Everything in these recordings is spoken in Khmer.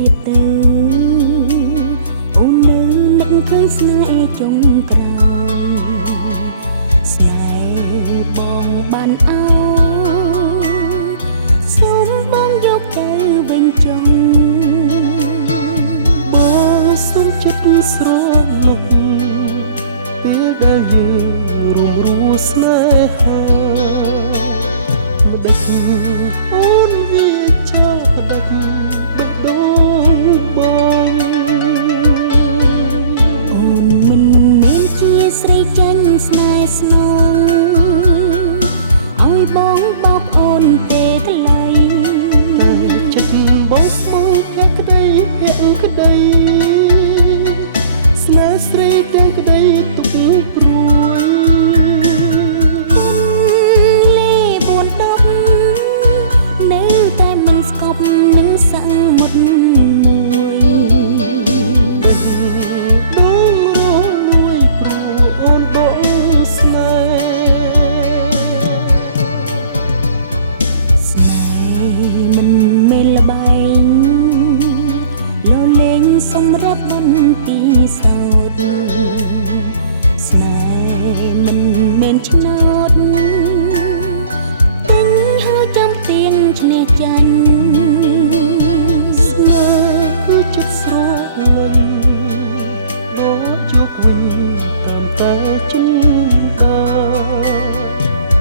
ลีបទៅអូននៅនឹកឃើញស្នេហ៍ចុងក្រោយស្នេហ៍បងបានអោសូមបងយកទៅវិញចុងបងសូមចិត្តស្រណុកពេលដែលយើងរួមរស់ស្នេហាម្ដេចអូនវាចាប់ផ្ដាច់បេះដូងបងអូនមិនមែនជាស្រីចាញ់ស្នេហ៍ស្នងឲ្យបងបោកអូនទេថ្លៃតែចិត្តបងស្មោះភក្តីភក្តីស្នេហ៍ស្រីទាំងក្តីទុកព្រួយលេ4 10នៅតែមិនស្កប់នឹងសង្មុតមួយបេះដូងរលួយព្រោះអូនដងស្នេហ៍មិនមែនល្បែងលលេងសម្រាប់បន្ទីសោតស្នេហ៍មិនមែនឆ្នោតទិញហើយចាំទៀងឈ្នះចាញ់ស្នេហ៍គឺចិត្តស្រលាញ់ដកយកវិញតាមតែចិនដា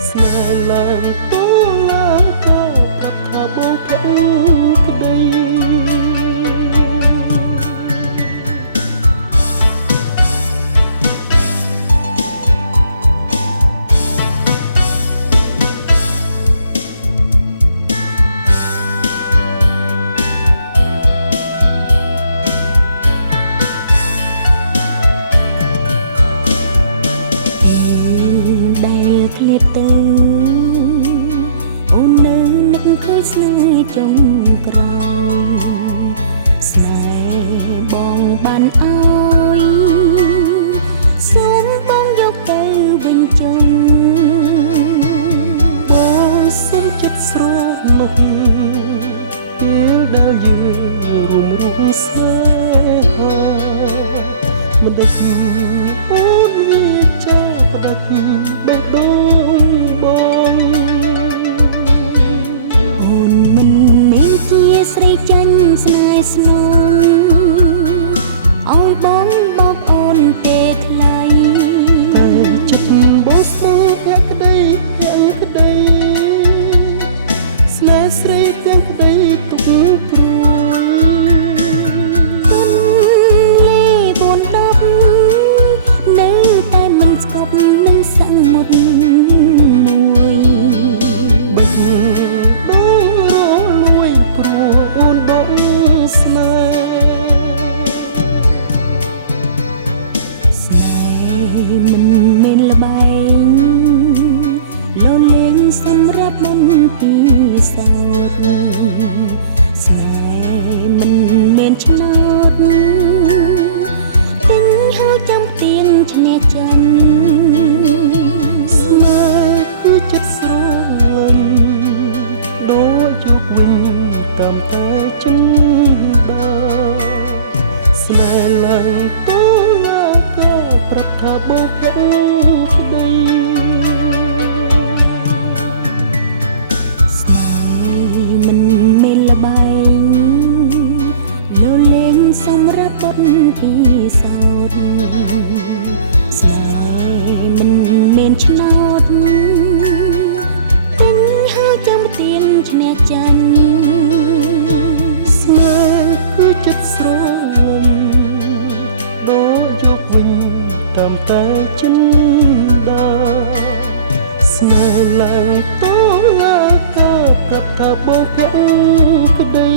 ស្នេហ៍ឡើងតឡាក៏ប្រាប់ថាបងភក្តីពេលដែលឃ្លាតទៅអូននៅនឹកឃើញស្នេហ៍ចុងក្រោយស្នេហ៍បងបានអោយសូមបងយកទៅវិញចុងបងសូមចិត្តស្រណុកពេលដែលយើងរួមរស់ស្នេហាមិនដេចអូនវាចាប់ផ្ដាច់បេះដូងបងអូនមិនមែនជាស្រីចាញ់ស្នេហ៍ស្នងឲ្យបងបោកអូនទេថ្លៃតែចិត្តបងស្មោះភក្តីភក្តីស្នេហ៍ស្រីទាំងក្តីទុកព្រួយនៅតែមិនស្កប់នឹងសង្មុតមួយបេះដូងរលួយព្រោះអូនដកស្នេហ៍មិនមែនល្បែងលលេងសម្រាប់បន្ទីសោតស្នេហ៍មិនមែនឆ្នោតទិញហើយចាំទៀងឈ្នះចាញ់ស្នេហ៍គឺចិត្តស្រលាញ់ដកយកវិញតាមតែចិនដាស្នេហ៍ឡើងតឡាក៏ប្រាប់ថាបងភក្តីស្នេហ៍មិនមែនល្បែងលលេងសម្រាប់បន្ទីសោតស្នេហ៍មិនមែនឆ្នោតទិញហើយចាំទៀងឈ្នះចាញ់ស្នេហ៍គឺចិត្តស្រលាញ់ដកយកវិញតាមតែចិនដាស្នេហ៍ឡើងតឡាក៏ប្រាប់ថាបងភក្តី